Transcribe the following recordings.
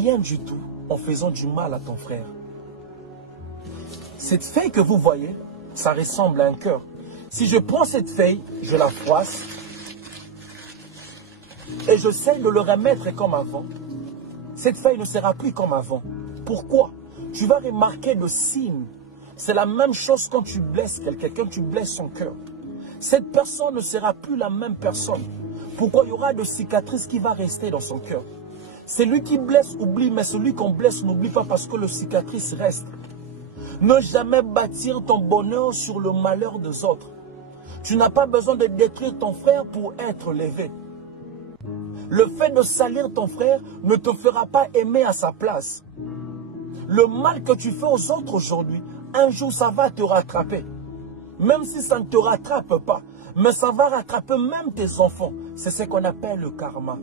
rien du tout en faisant du mal à ton frère. Cette feuille que vous voyez, ça ressemble à un cœur. Si je prends cette feuille, je la froisse et j'essaie de le remettre comme avant, cette feuille ne sera plus comme avant. Pourquoi? Tu vas remarquer le signe. C'est la même chose quand tu blesses quelqu'un, tu blesses son cœur. Cette personne ne sera plus la même personne. Pourquoi? Il y aura de cicatrices qui vont rester dans son cœur. Celui qui blesse oublie, mais celui qu'on blesse n'oublie pas parce que le cicatrice reste. Ne jamais bâtir ton bonheur sur le malheur des autres. Tu n'as pas besoin de détruire ton frère pour être levé. Le fait de salir ton frère ne te fera pas aimer à sa place. Le mal que tu fais aux autres aujourd'hui, un jour ça va te rattraper. Même si ça ne te rattrape pas, mais ça va rattraper même tes enfants. C'est ce qu'on appelle le karma.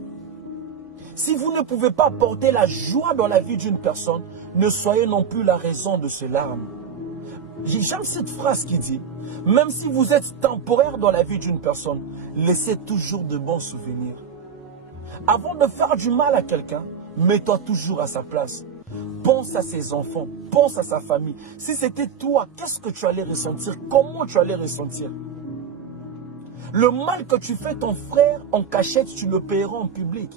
Si vous ne pouvez pas porter la joie dans la vie d'une personne, ne soyez non plus la raison de ses larmes. J'aime cette phrase qui dit, même si vous êtes temporaire dans la vie d'une personne, laissez toujours de bons souvenirs. Avant de faire du mal à quelqu'un, mets-toi toujours à sa place. Pense à ses enfants, pense à sa famille. Si c'était toi, qu'est-ce que tu allais ressentir? Comment tu allais ressentir? Le mal que tu fais ton frère en cachette, tu le paieras en public.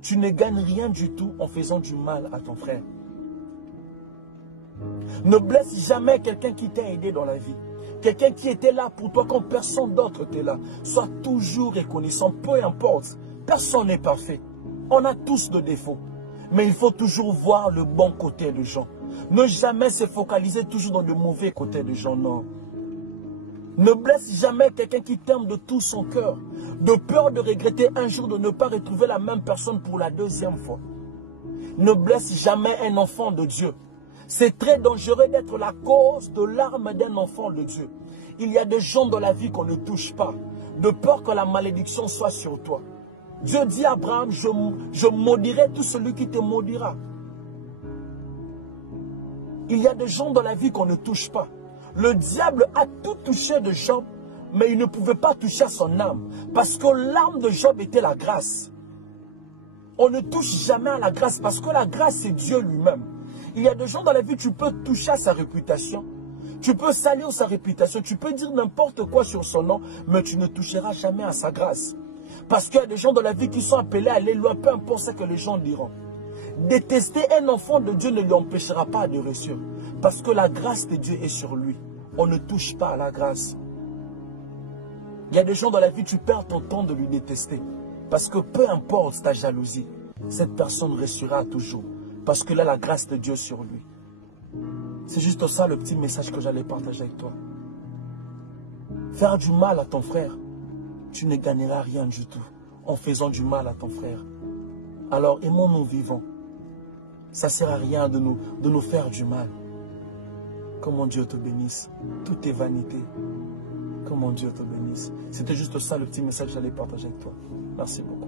Tu ne gagnes rien du tout en faisant du mal à ton frère. Ne blesse jamais quelqu'un qui t'a aidé dans la vie. Quelqu'un qui était là pour toi quand personne d'autre était là. Sois toujours reconnaissant, peu importe. Personne n'est parfait. On a tous des défauts. Mais il faut toujours voir le bon côté des gens. Ne jamais se focaliser toujours dans le mauvais côté des gens, non. Ne blesse jamais quelqu'un qui t'aime de tout son cœur, de peur de regretter un jour de ne pas retrouver la même personne pour la deuxième fois. Ne blesse jamais un enfant de Dieu. C'est très dangereux d'être la cause de larmes d'un enfant de Dieu. Il y a des gens dans la vie qu'on ne touche pas, de peur que la malédiction soit sur toi. Dieu dit à Abraham, je maudirai tout celui qui te maudira. Il y a des gens dans la vie qu'on ne touche pas. Le diable a tout touché de Job, mais il ne pouvait pas toucher à son âme. Parce que l'âme de Job était la grâce. On ne touche jamais à la grâce parce que la grâce c'est Dieu lui-même. Il y a des gens dans la vie, tu peux toucher à sa réputation. Tu peux salir sa réputation, tu peux dire n'importe quoi sur son nom, mais tu ne toucheras jamais à sa grâce. Parce qu'il y a des gens dans la vie qui sont appelés à aller loin, peu importe ce que les gens diront. Détester un enfant de Dieu ne lui empêchera pas de réussir. Parce que la grâce de Dieu est sur lui. On ne touche pas à la grâce. Il y a des gens dans la vie, tu perds ton temps de lui détester. Parce que peu importe ta jalousie, cette personne réussira toujours. Parce que là, la grâce de Dieu sur lui. C'est juste ça le petit message que j'allais partager avec toi. Faire du mal à ton frère, tu ne gagneras rien du tout en faisant du mal à ton frère. Alors aimons-nous vivants. Ça ne sert à rien de nous faire du mal. Que mon Dieu te bénisse. Tout est vanité. Que mon Dieu te bénisse. C'était juste ça le petit message que j'allais partager avec toi. Merci beaucoup.